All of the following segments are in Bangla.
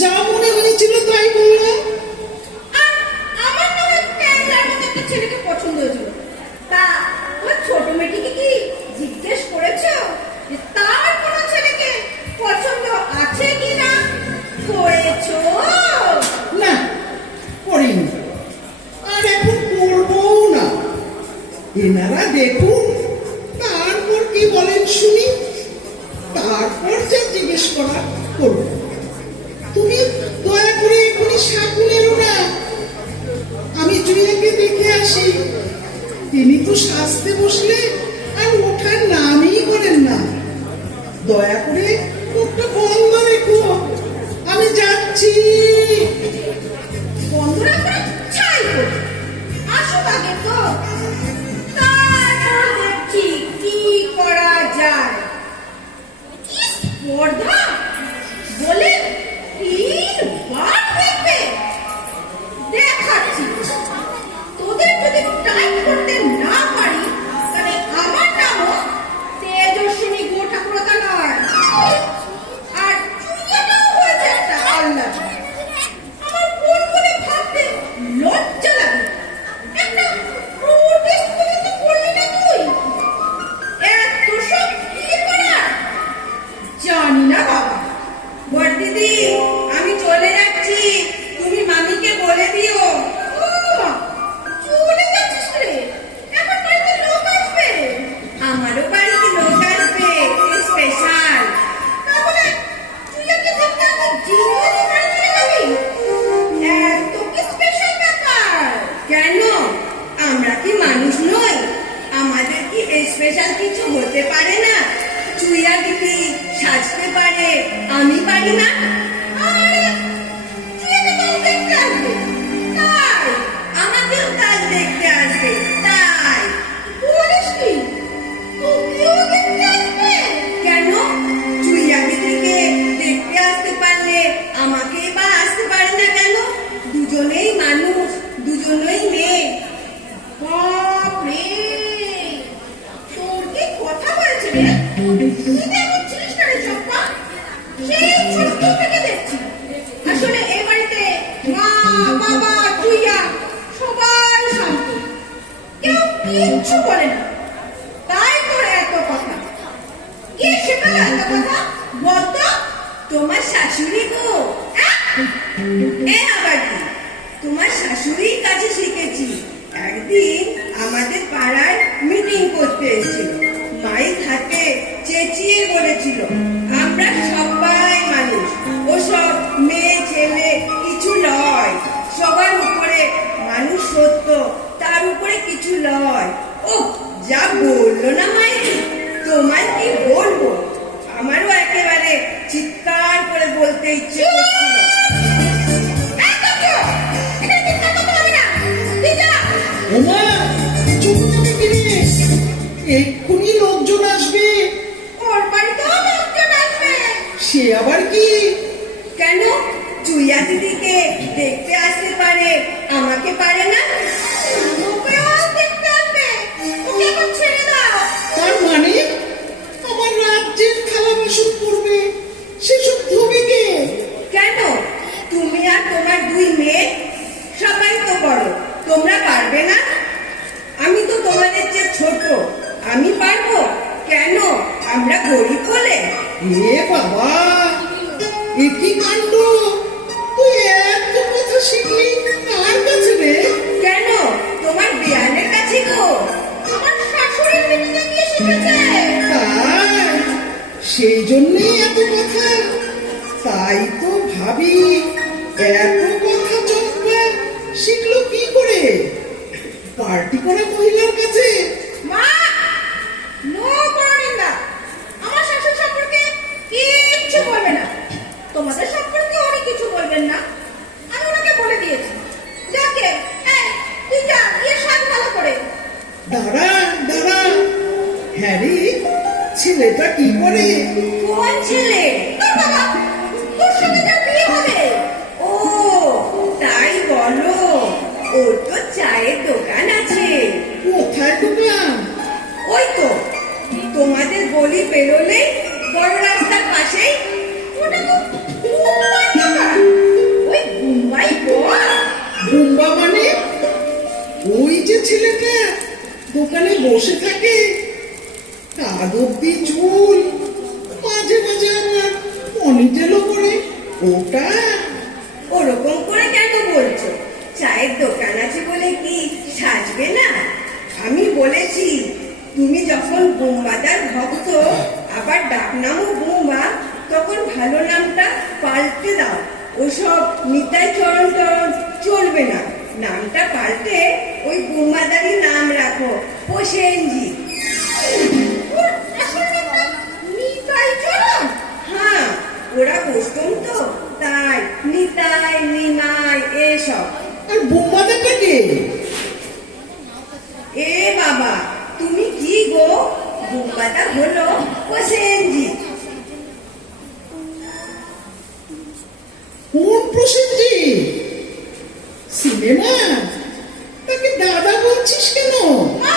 যা মনে হয়েছিল তাই বললাম। আমার ছেলেকে পছন্দ হয়েছিল। তা ওই ছোট মেয়েটিকে কি জিজ্ঞেস করেছো যে তার কোনো ছেলেকে পছন্দ আছে কিনা? করেছো? না, করিনি, আর এখন করবও না। এনারা দেখুন, তারপর কি বলেন শুনি, তারপর যা জিজ্ঞেস করা করব। তুমি দয়া করে এখনই শাকুনের না, আমি জুইয়াকে দেখে আসি। তিনি তো সাজতে বসলে আর ওঠার নামই করেন না। দয়া করে মুখটা বন্ধ রেখো, আমি যাচ্ছি। বন্ধ রাখা ছাই করে আসুক আগে তো, তারপর দেখছি কি করা যায়। কি স্পর্ধা বলে 3 বার দেখবে, দেখাচ্ছি। তোদের যদি টাইপ করতে না পারি তাহলে আমার নামও তেজস্বিনী গো ঠাকুরতা নয়। আর চুইয়াটাও হয়েছে একটা আল্লাহ। আমার কোন বলে ভাবতে লজ্জা লাগে। একটা প্রোটেস্ট পর্যন্ত করলি না তুই? এত সব কি করার? জানি না বাবা। বড়দিদি, আমি চলে যাচ্ছি, তুমি মামিকে বলে দিও। ও মা, চলে যাচ্ছিস রে? এখন বাড়িতে লোক আসবে। আমারও বাড়িতে লোক আসবে, স্পেশাল। তাহলে তুই আগে দেখতে আমি জিনিয়ে বাড়ি চলে যাবি? এত কি স্পেশাল ব্যাপার? কেন, আমরা কি মানুষ নই? আমাদের কি স্পেশাল কিছু হতে পারে না? চুইয়া দিদি সাজতে পারে, আমি পারি না? আরে, চুইয়াকে কাল দেখতে আসবে, তাই আমাকেও কাল দেখতে আসবে, তাই বলিস কি? তোকেও দেখতে আসবে? কেন, চুইয়া দিদিকে দেখতে আসতে পারলে আমাকে বা আসতে পারে না কেন? দুজনেই মানুষ, দুজনেই মেয়ে। বাপরে, তোর কি কথা বলছে রে? তুই দেখছিস না রে চম্পা? সেই ছোট থেকে দেখছি। আসলে এই বাড়িতে মা, বাবা, চুইয়া সবাই শান্ত, কেউ কিচ্ছু বলে না। তাই তোর এত কথা। কে শেখালো এত কথা বলতো? তোমার শাশুড়ি গো। এ আবার কি? তোমার শাশুড়ির কাছে শিখেছি। একদিন আমাদের পাড়ায় মিটিং করতে এসেছিল, মাইক হাতে চেঁচিয়ে বলেছিল, আমরা সবাই মানুষ, ওসব মেয়ে ছেলে কিছু নয়, সবার উপরে মানুষ সত্য, তার উপরে কিছু নয়। ও যা বললো না মাইক, তোমায় কি বলবো, আমারও একেবারে চিৎকার করে বলতে ইচ্ছে করছিল। ওমা, চুপ করে কিনে, এক্ষুনি লোকজন আসবে। ওর বাড়িতেও লোকজন আসবে। সে আবার কি? কেন, চুইয়া দিদিকে দেখতে আসতে পারে, আমাকে পারে না? ওকেও দেখতে আসবে, ওকে এখন ছেড়ে দাও। তার মানে আমার রাজ্যের থালা বাসন করবে, সেসব ধোবে কে? কেন, তুমি আর তোমার 2 মেয়ে সবাই তো বড়, তোমরা পারবে না? আমি তো তোমাদের চেয়ে ছোট, আমি পারবো কেন? আমরা গরিব বলে? এ বাবা, এ কি কাণ্ড! তুই এত কথা শিখলি কার কাছে রে? কেন, তোমার বিয়ানের কাছে গো। আমার শাশুড়ির মিটিংয়ে গিয়ে শিখেছে। তাই সেই জন্যই এত কথা। তাই তো ভাবি, এত কথা চম্পা শিখলো কি করে? পার্টি করা মহিলার কাছে? মা, নো করো নিন্দা। আমার শাশুড়ি সম্পর্কে কিচ্ছু বলবে না, তোমাদের সম্পর্কে উনি কিছু বলবেন না, আমি ওনাকে বলে দিয়েছি। যাকে, এই, তুই যা গিয়ে সাজ ভালো করে। দাঁড়া দাঁড়া, হ্যারি, ছেলেটা কি করে? কোন ছেলে? তোর বাবা, তোর সঙ্গে যার বিয়ে হবে। ও তাই বলো, ওর তো চায়ের দোকান আছে। কোথায় দোকান? ওই তো তোমাদের গলি পেরোলে বড় রাস্তার পাশেই। ওটা তো মুম্বাই দোকান। ওই মুম্বাই বুম্বা মানে? ওই যে ছেলেটা দোকানে বসে থাকে, কাঁধ অব্দি চুল, মাঝে মাঝে আমার পনিটেলও করে, ওটা? ওরকম করে কেন বলছো? চায়ের দোকান আছে বলে কি সাজবে না? আমি বলেছি তুমি যখন বোম্বাদার ভক্ত, আবার ডাকনামও বোম্বা, তখন ভালো নামটা পাল্টে দাও। ওসব নিতাই চরণ টরণ চলবে না, নামটা পাল্টে ওই বোম্বাদারই নাম রাখো, প্রসেনজি। নিতাই চরণ? হ্যাঁ, ওরা বসতম তো, তাই নিতাই নিমাই এসব। আর বোম্বাদারটা কে? এ বাবা, তুমি কি গো? বোম্বাদা হলো প্রসেনজি। কোন প্রসেনজি? সিনেমা? তাকে দাদা বলছিস কেন? মা,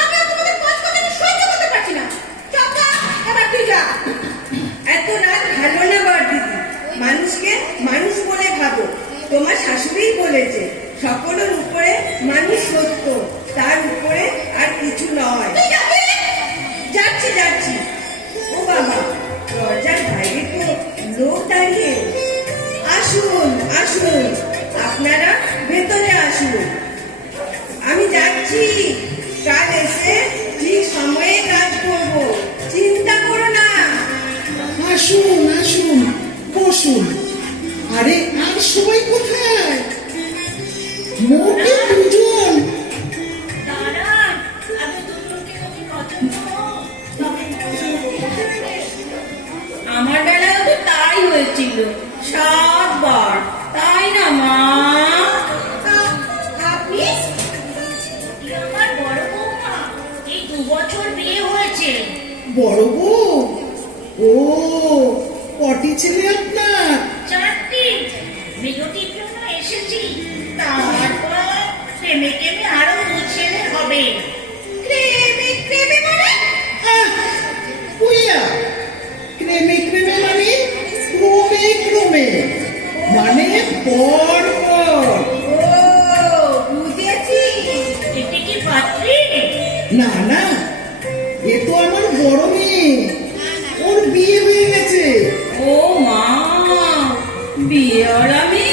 আমি আর তোমাদের কথা সহ্য করতে পারছি না। চাপা, এবার তুই যা। এত রাত ভালো না বার দিদি, মানুষকে মানুষ বলে ভাবো। তোমার শাশুড়িই বলেছে সকলের উপরে মানুষ সত্য, তার উপরে আর কিছু নয়। যাচ্ছি যাচ্ছি। ও বাবা, দরজার বাইরে তো লোক দাঁড়িয়ে। আসুন আসুন, আপনারা ভেতরে আসুন। আমি যাচ্ছি, কাল এসে ঠিক সময়ে কাজ করব, চিন্তা করো না। আসুন আসুন, বসুন। আরে আর সবাই কোথায়? মোটে দুজন। আমার বেলায় তো তাই হয়েছিল, 7 বার, তাই না মা? আপনি? আমার বড় বৌমা, এই 2 বছর বিয়ে হয়েছে। বড় বউ? ও, কটি ছেলে আপনার? 4টি। বিরতির জন্য এসেছি, তারপর প্রেমে টেমে আরো 2 ছেলে হবে। ক্রেমে মানে? পুইয়া, ক্রেমে ক্রেমে মানে ক্রমে ক্রমে, মানে পর পর। ও, বুঝেছি। এটি কি পাত্রী? না না, এ তো আমার বড় মেয়ে, ওর বিয়ে হয়ে গেছে। ও মা, বিয়ের আমি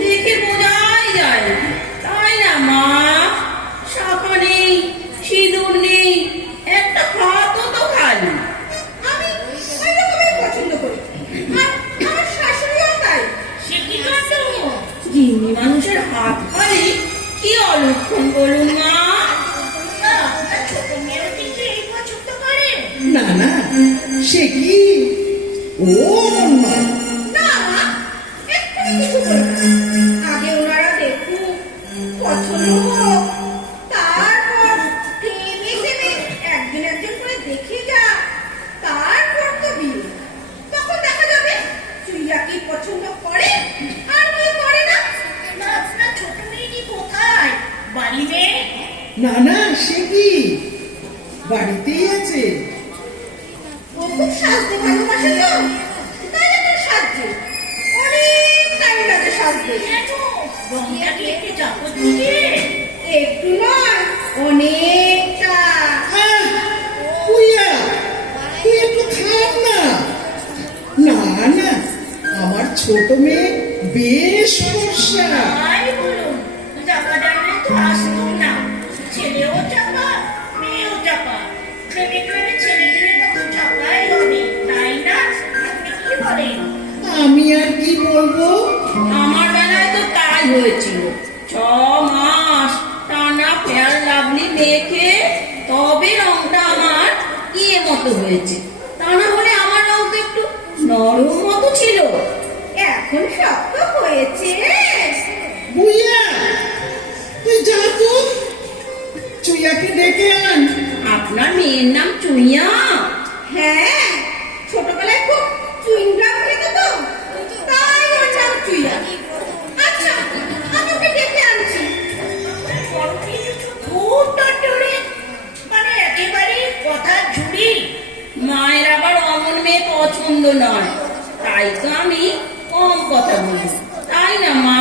দেখে বোঝাই যায়, তাই না মা? শাখা নেই, সিঁদুর নেই, একটা হাতও তো খালি। আমি ওই রকমের পছন্দ করি, আর আমার শাশুড়িও তাই। সে কি কাণ্ড! গিন্নি মানুষের হাত খালি, কি অলক্ষণ বলুন মা? আপনার ছোট মেয়েও কিন্তু এই পছন্দ করে। না না, সে কি, ও অনন্য। না মা, এক্ষুনি কিছু বলবো না। আগে ওনারা দেখুন, পছন্দ হোক, তারপর প্রেমে প্রেমে একদিন একজন করে দেখে যা, তারপর তো বিয়ে। তখন দেখা যাবে চুইয়া কি পছন্দ করে আর কি করে না। না, আপনার ছোট মেয়েটি কোথায়? বাড়ি নেই? না না, সে কি, বাড়িতেই আছে। ও খুব সাজতে ভালোবাসে তো, তাই এখন সাজছে। অনেক টাইম লাগে সাজতে। কেন? রংটা কি একটু চাপত দিয়ে? একটু নয়, অনেকটা। পুইয়া, তুই একটু থাম না। না না, আমার ছোট মেয়ে বেশ ফর্সা। তাই বলুন, চাপা ডাললে তো আসতো না। ছেলেও চাপা, মেয়েও চাপা। প্রেমে প্রেমে ছেলে দিলে তো চাপাই হবে, তাই না? আপনি কি বলেন? আমি আর কি বলবো? আমার বেলায় তো তাই হয়েছিল, 6 মাস টানা ফেয়ার লাভলি মেখে তবে রংটা আমার ইয়ে মতো হয়েছে। তা না হলে আমার রং তো একটু নরম মতো ছিল, এখন শক্ত হয়েছে। বুইয়া, তুই যা তো, চুইয়াকে ডেকে আন। আপনার মেয়ের নাম চুইয়া? হ্যাঁ, ছোটবেলায় খুব চুইংগাম খেত তো, তাই ওর নাম চুইয়া। আচ্ছা, আমি ওকে ডেকে আনছি। বড় কিছু খুব টটরে, মানে একেবারে কথা ঝুড়ি। মায়ের আবার অমন মেয়ে পছন্দ নয়, তাই তো আমি কম কথা বলি, তাই না মা?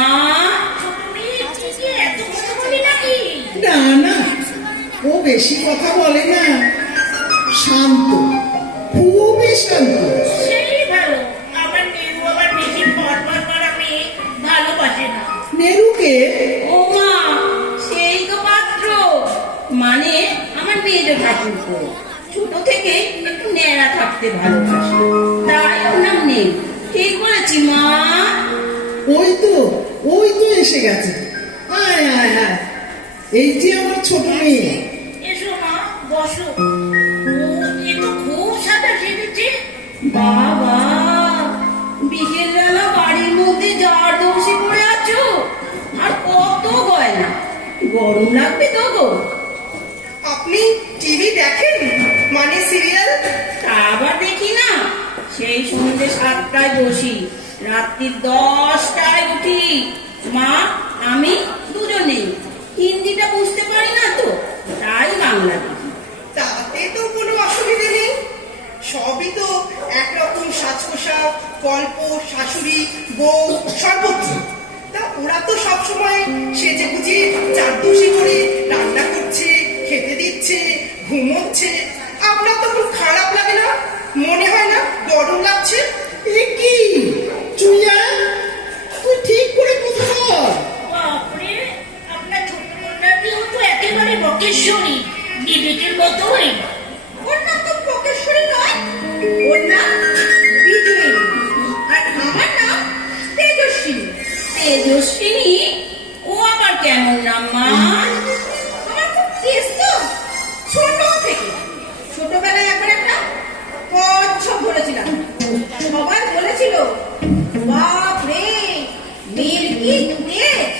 ছোট মেয়ে ঠিকই এত কথা বলি না বেশি কথা বলে না, শান্ত, খুবই শান্ত। সেই ভালো। আমার মেরু আবার বেশি ফটফট করা মেয়ে ভালোবাসে না। নেরুকে ও মা, সেই তো পাত্র, মানে আমার মেয়ে ঠাকুরপো ছোট থেকে একটু ন্যাড়া থাকতে ভালোবাসে, তাই ওর নাম নেই। ঠিক বলেছি মা? ওই তো এসে গেছে। আয় আয় আয়, এই যে আমার ছোট মেয়ে। এসো মা, বসো। ও, এ তো খুব সাদা সেজেছে। বাবা, বিকেল বেলা বাড়ির মধ্যে জার দোষী পড়ে আছো, আর কত গয়না, গরম লাগবে তো গো। আপনি টিভি দেখেন, মানে সিরিয়াল? তা আবার দেখি না, সেই সন্ধ্যে 7টায় বসি, রাত্রি 10টায় উঠি। মা আমি দুজনেই হিন্দিটা বুঝতে পারি না তো, তাই বাংলা দেখি। তাতে তো কোনো অসুবিধে নেই, সবই তো একরকম সাজ পোশাক, গল্প, শাশুড়ি, বউ, সর্বত্র। তা ওরা তো সবসময় সেজে গুজিয়ে চারদোষী করে রান্না করছে, খেতে দিচ্ছে, ঘুমোচ্ছে। আপনার তো খুব খারাপ লাগে না? মনে হয় না গরম লাগছে? এ কি চুইয়া, তুই ঠিক করে কথা বল। বাপরে, আপনার ছোট কন্যাটিও তো একেবারে বকেশ্বরী, বিবেকের মতোই। ওর নাম তো প্রকেশ্বরী নয়, ওর নাম বিজয়ী, আর আমার নাম তেজস্বিনী। তেজস্বিনী? ও আবার কেমন নাম মা? আমার খুব তেজ তো, ছোট থেকে। ছোটবেলায় একবার একটা কচ্ছপ ধরেছিলাম, সবাই বলেছিল বাপ রে মেয়ের কি তেজ।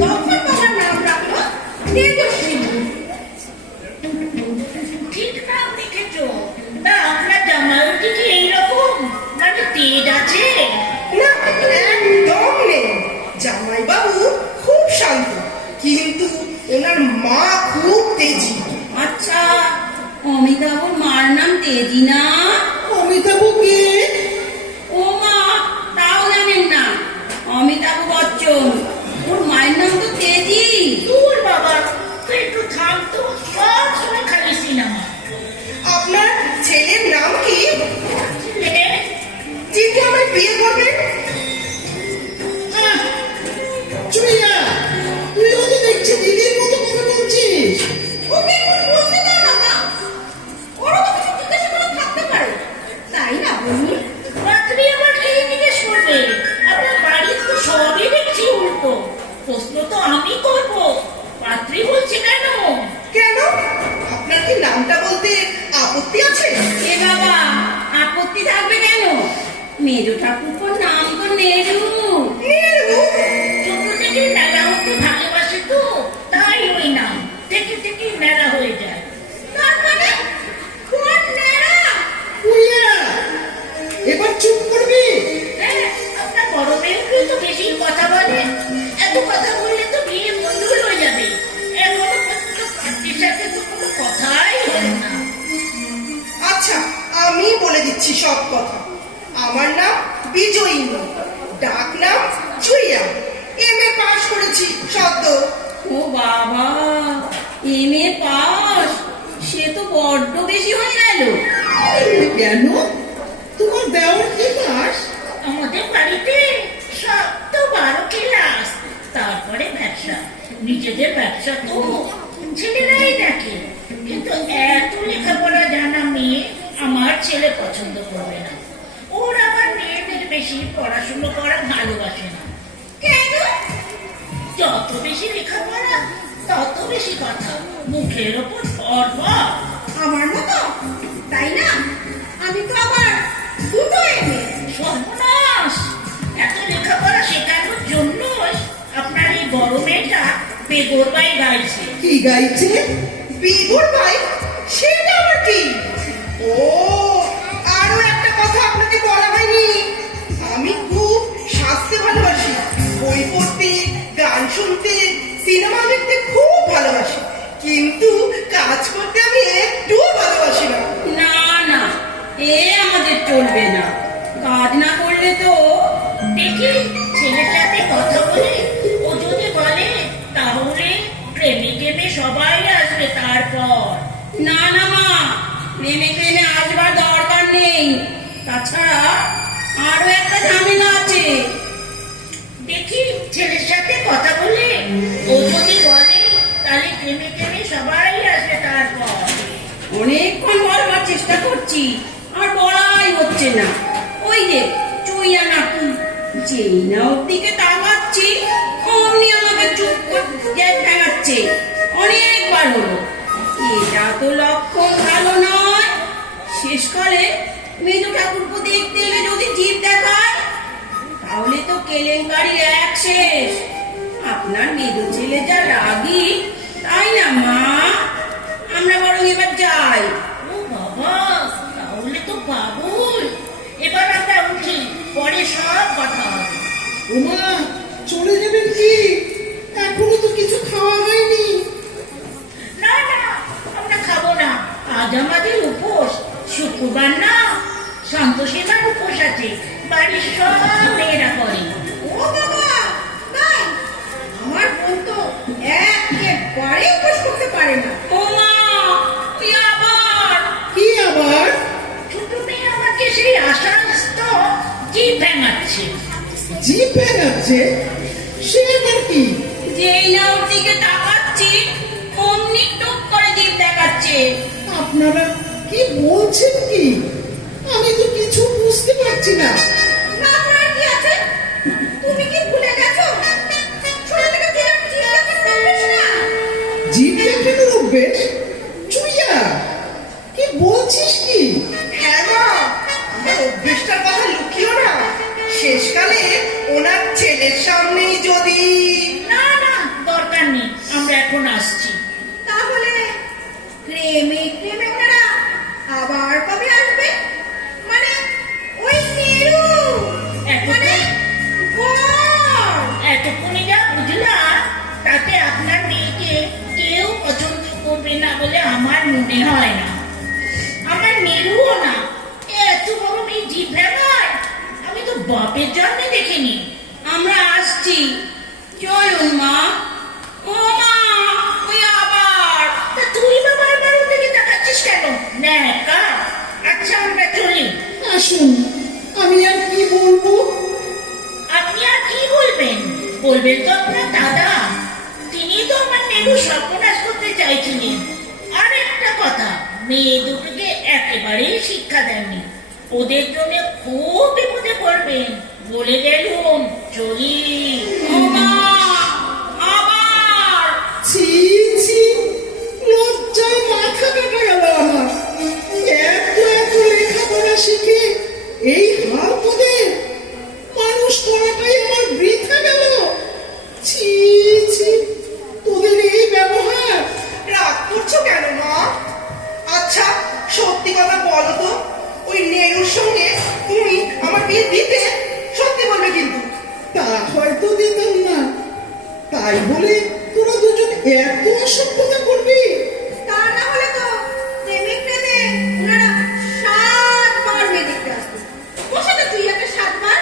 তখন বাবার নাম রাখলো তেজস্বিনী। ঠিক নাম লিখেছো। তা আপনার জামাইও কি এইরকম, মানে তেজ আছে? না, একদম নেই। জামাইবাবু খুব শান্ত, কিন্তু ওনার মা খুব তেজি। আচ্ছা, অমিতাভর মার নাম তেজি না? অমিতাভ কে? ও মা, তাও জানেন না? অমিতাভ বচ্চন, ওর মায়ের নাম তো তেজি। দূর বাবা, তুই একটু থাম তো, সব সময় খালি সিনেমা। আপনার ছেলের নাম কি? ছেলে? যিনি আমার বিয়ে করবেন? আহ, চুইয়া, তুইও তো দেখছি দিদির মতো কথা বলছিস। ওকে একটু বলতে দাও না মা, ওরও তো কিছু জিজ্ঞাসা করে থাকতে পারে, তাই না বলুন? রাত্রি আবার কি জিজ্ঞেস করবে? আপনার বাড়ির তো সবই দেখছি উল্টো। প্রশ্ন তো আমি করব, পাত্রী বলছে কেন? কেন? আপনার কি নামটা বলতে আপত্তি আছে? এ বাবা, আপত্তি থাকবে কেন? মেজ ঠাকুরপোর নাম তো নেরু। নেরু? ছোট থেকে নেড়া হতে ভালোবাসে তো, তাই ওই নাম থেকে থেকে নেড়া হয়ে যায়। তার মানে কোন নেড়া? চুইয়া, এবার চুপ করবি? হ্যাঁ, আপনার বড় মেয়েগুলো তো বেশি কথা বলে। এত কথা বললে তো বিয়ে মঞ্জুর হয়ে যাবে। এখনো পর্যন্ত পাত্রীর সাথে তো কোনো কথাই হলো না। আচ্ছা, আমি বলে দিচ্ছি সব কথা। আমার নাম বিজয়ী, ডাক নাম চুইয়া। এমএ পাশ করেছি সদ্য। ও বাবা, এমএ পাস, সে তো বড্ড বেশি হয়ে গেল। কেন? তোমার দেওয়ার কি পাস? আমাদের বাড়িতে সব তো 12 ক্লাস, তারপরে ব্যবসা। নিজেদের ব্যবসা তো ছেলেরাই দেখে, কিন্তু এত লেখাপড়া জানা মেয়ে আমার ছেলে পছন্দ করবে না। ওর আবার মেয়েদের বেশি পড়াশুনো করা ভালোবাসে না। কেন? যত বেশি লেখাপড়া তত বেশি কথা, মুখের ওপর ভর ভর। আমার মতো, তাই না? আমি তো আবার দুটো এমএ। সর্বনাশ! এত লেখাপড়া শেখানোর জন্যই আপনার এই বড় মেয়েটা বেগরবাই গাইছে। কি গাইছে? বিদুর ভাই? সেটা আবার কি? ও, আরো একটা কথা আপনাকে বলা হয়নি। আমি খুব সাজতে ভালোবাসি, বই পড়তে, গান শুনতে, সিনেমা দেখতে খুব ভালোবাসি, কিন্তু কাজ করতে আমি একটুও ভালোবাসি না। না না, এ আমাদের চলবে না। কাজ না করলে তো দেখি ছেলের সাথে কথা বলে ও যদি বলে তাহলে প্রেমিকের টেমে সবাই আসবে তারপর। না না মা, প্রেমে প্রেমে আসবার দরকার নেই। তাছাড়া আরো একটা ঝামেলা আছে। দেখি ছেলের সাথে কথা বলে, ও যদি বলে তাহলে টেমে টেমে সবাই আসবে তারপর। অনেকক্ষণ বলবার চেষ্টা করছি, আর বলাই হচ্ছে না। ওই যে চুইয়া নাকি, যেই না ওর দিকে তাকাচ্ছি অমনি আমাকে চুপ করে দেখাচ্ছে। অনেকবার হলো, এটা তো লক্ষণ ভালো নয়। শেষকালে মেজো ঠাকুরপো দেখতে এলে যদি জিভ দেখায়, তাহলে তো কেলেঙ্কারি এক শেষ। আপনার মেজো ছেলে যা রাগী, তাই না মা? আমরা বরং এবার যাই। ও বাবা, তাহলে তো বাবুল। এবার আমরা উঠি, পরে সব কথা হবে। ওমা, চলে যাবেন কি? এখনো তো কিছু খাওয়া হয়নি। না না, আমরা খাবো না। আজ আমাদের উপোস, শুক্রবার না, সন্তোষীমার উপোস আছে। বাড়ির সব মেয়েরা করে। ও বাবা, তাই? আমার বোন তো একেবারে উপোস করতে পারে না। ও মা, তুই আবার? কি আবার? ছোট মেয়ে আমাকে সেই আশাস্ত জিভ ভেঙাচ্ছে। জিভ ভেঙাচ্ছে? সে আবার কি? যেই না ওর দিকে তাকাচ্ছি অমনি টুক করে জিভ দেখাচ্ছে। আপনারা কি বলছেন কি? আমি তো কিছু বুঝতে পারছি না। না করার কি আছে? তুমি কি ভুলে গেছো? ছোট থেকে যেরকম চিন্তা করে অভ্যেস না। জিভ দেখানোর অভ্যেস? চুইয়া, কি বলছিস কি? হ্যাঁ মা, আমার অভ্যেসটার কথা লুকিও না। শেষকালে ওনার ছেলের সামনেই যদি... না না, দরকার নেই, আমরা এখন আসছি। তাহলে প্রেমে প্রেমে ওনারা আবার কবে আসবে? মানে ওই নেরু, মানে বর। এতক্ষণে যা বুঝলা, তাতে আপনার মেয়েকে কেউ পছন্দ করবে না বলে আমার মনে হয় না। আমার মেরুও না, এত বড় মেয়ে জিভ ভেঙায় আমি তো বাপের জন্মে দেখিনি। আমরা আসছি, চলুন মা। ও মা, তুই আবার? তা তুই বাবা আমার দিকে তাকাচ্ছিস কেন? ন্যাকা। আচ্ছা আমরা চলি। আসুন, আমি আর কি বলবো? আপনি আর কি বলবেন? বলবেন তো আপনার দাদা, তিনি তো আমার মেরু সর্বনাশ করতে চাইছিলেন। আর একটা কথা, মেয়ে দুটোকে একেবারেই শিক্ষা দেননি। ওদের জন্য খুব বিপদে পড়বেন। বলে গেলুম, চলি। ও মা, আবার? ছি ছি, লজ্জায় মাথা কাটা গেল আমার। এত এত লেখাপড়া শিখে এই হাল তোদের? মানুষ করাটাই আমার বৃথা গেল। ছি ছি, তোদের এই ব্যবহার। রাগ করছো কেন মা? আচ্ছা সত্যি কথা বলো তো, ওই নেরুর সঙ্গে তুমি আমার বিয়ে দিতে? সত্যি বলবে কিন্তু। তা হয়তো দিতাম না, তাই বলে তোরা দুজন এত অসভ্যতা করবি? তা না হলে তো প্রেমে প্রেমে ওনারা 7 বার মেয়ে দেখতে আসতো। বসে তো তুই একটা 7 বার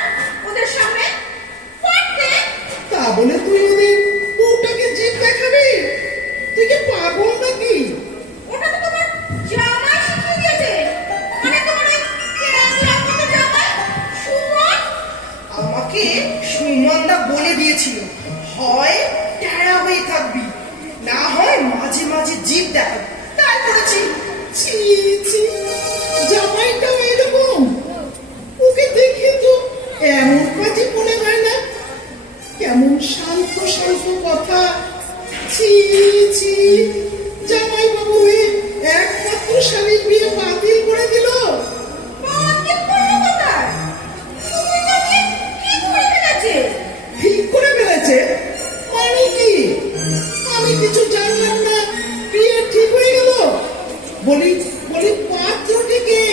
ওদের সামনে পড়তে। তা বলে তুই ওদের বউটাকে জিভ দেখাবি? তুই কি পাগল নাকি? ওটা তো তোমার জামাই শিখিয়ে দিয়েছে। মানে তোমার ওই ক্যাংলা মতো জামাই সুমন। আমাকে সুমনদা বলে দিয়েছিল, হয় টেরা হয়ে থাকবি, না হয় মাঝে মাঝে জিভ দেখাবি। তাই করেছি। ছি ছি, জামাইটাও এরকম? ওকে দেখে তো এমন কাজে মনে হয় না। কেমন শান্ত শান্ত কথা। ছি ছি, জামাই বাবু হয়ে একমাত্র স্বামীর বিয়ে বাতিল করে দিল। বাকি করলো কোথায়? সুমন জামাই কি করে ফেলেছে? ঠিক করে ফেলেছে? মানে কি? আমি কিছু জানলাম না, বিয়ে ঠিক হয়ে গেল। বলি বলি, পাত্রটিকে?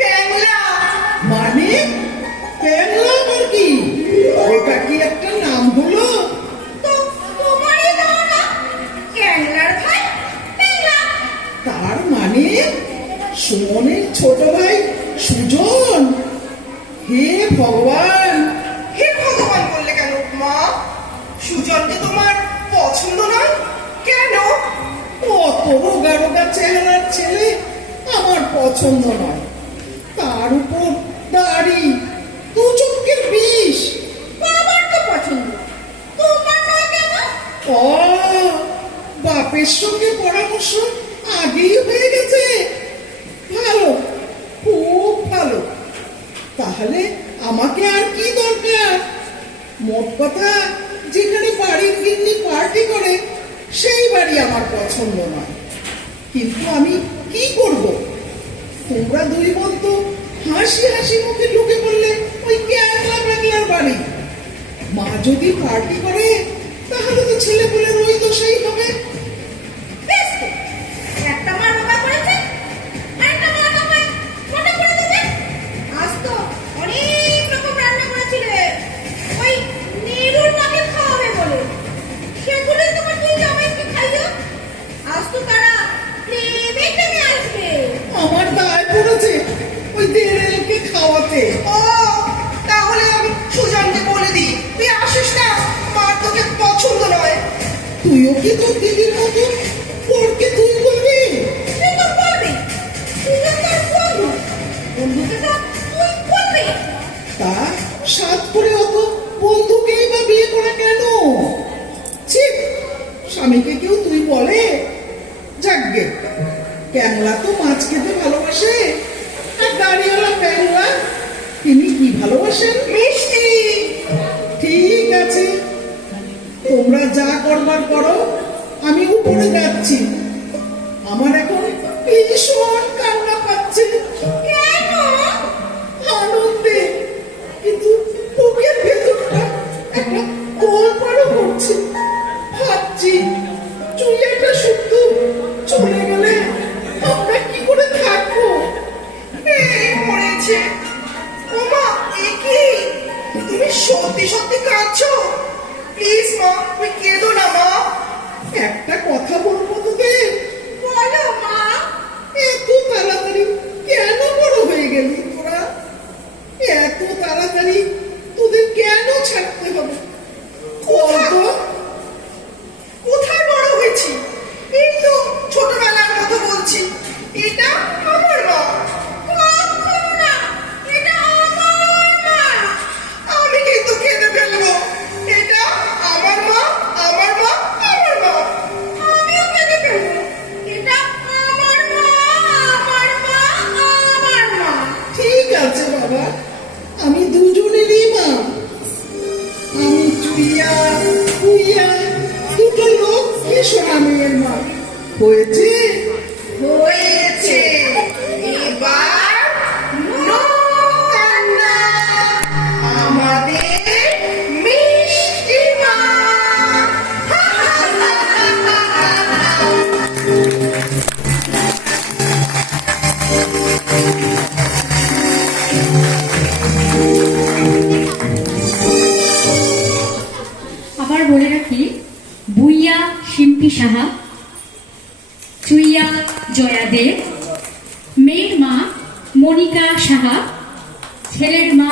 ক্যাংলা। মানে প্যাংলা আবার কি? ওটা কি একটা নাম হলো? তো তোমারই দাও না ক্যাংলার ভাই প্যাংলা। তার মানে সুমনের ছোট ভাই সুজন? হে ভগবান! হে ভগবান বললে কেন মা? সুজনকে তোমার পছন্দ নয় কেন? রোগা রোগা চেহারার ছেলে আমার পছন্দ নয়। তার উপর দাড়ি, দু চোখের বিষ। বাবার তো পছন্দ, তোমার নয় কেন? ও, বাপের সঙ্গে পরামর্শ আগেই হয়ে গেছে। ভালো, খুব ভালো। তাহলে আমাকে আর কি দরকার? মোট কথা, যেখানে বাড়ির গিন্নি পার্টি করে সেই বাড়ি আমার পছন্দ নয়। কিন্তু আমি কি করব? তোমরা দুই বোন তো হাসি হাসি মুখে ঢুকে পড়লে ওই ক্যাংলা ব্যাংলার বাড়ি। মা যদি পার্টি করে তাহলে তো ছেলে পুলের ওই দোষাই হবে। বেশ তো, একটা মা রোগা করেছে, আরেকটা মা আমায় মোটা করে দেবে। আজ তো অনেক রকম রান্না করেছিলে, ওই নীরুর মাকে খাওয়াবে বলে। সেগুলোই তোমার দুই জামাইকে খাইও। আজ তো তারা প্রেমে প্রেমে আসবে। আমার দায় পড়েছে ওই দেড়ে লোকে খাওয়াতে। ও, তাহলে আমি সুজনকে বলে দিই, তুই আসিস না, মার তোকে পছন্দ নয়। তুইও কি তোর দিদির মতো ওরকে তুই বলবি? সে তো বলবে, তুই তো তার বন্ধু, বন্ধুকে তো তুই বলবি। তা সাত করে অত বন্ধুকেই বা বিয়ে করা কেন? ঠিক, স্বামীকে কেউ তুই বলে? যাকগে, ক্যাংলা তো মাছ খেতে ভালোবাসে, আর দাড়িওয়ালা ক্যাংলা তিনি কি ভালোবাসেন? মিষ্টি। ঠিক আছে, তোমরা যা করবার করো, আমি উপরে যাচ্ছি। আমার এখন ভীষণ কান্না পাচ্ছে। কেন? আনন্দে, কিন্তু বুকের ভেতরটা একটা গোলমালও করছে। ভাবছি চুইয়াটা শুদ্ধ চলে গেলে আমরা কি করে থাকবো? মরেছে। ওমা, এ কি? তুমি সত্যি সত্যি কাঁদছো? প্লিজ মা, তুমি কেঁদো না মা। একটা কথা বলবো তোদের? বলো মা। এত তাড়াতাড়ি কেন বড় হয়ে গেলি তোরা? এত তাড়াতাড়ি তোদের কেন ছাড়তে হবে? কত কোথায় বড় হয়েছি? এই তো ছোটবেলার কথা বলছি। এটা আমার মা। কখনো না, এটা আমার মা। আমি কিন্তু কেঁদে ফেলবো। এটা আমার মা, আমার মা, আমার মা। আমিও কেঁদে ফেলবো। এটা আমার মা, আমার মা, আমার মা। ঠিক আছে বাবা, আমি দুজনেরই মা। আমি চুইয়া পুইয়া দুটো লোক কি সোনা মেয়ের মা। হয়েছে? হয়েছে। এবার নো কান্না। আমাদের মিষ্টি মা। আবার বলে রাখি, বুইয়া শিম্পি সাহা, চুইয়া জয়া দে, মেয়ের মা মনিকা সাহা, ছেলের মা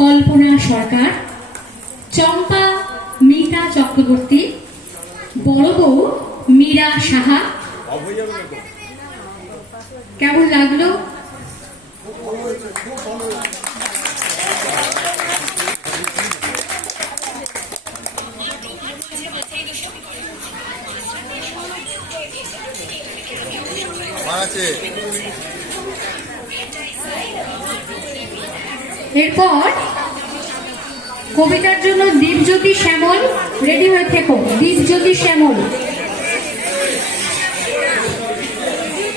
কল্পনা সরকার, চম্পা মিতা চক্রবর্তী, বড় বউ মীরা সাহা। কেমন লাগলো? আছে এরপর কবিতার জন্য দীপজ্যোতি শ্যামল রেডি হয়ে থেকো। দীপজ্যোতি শ্যামল।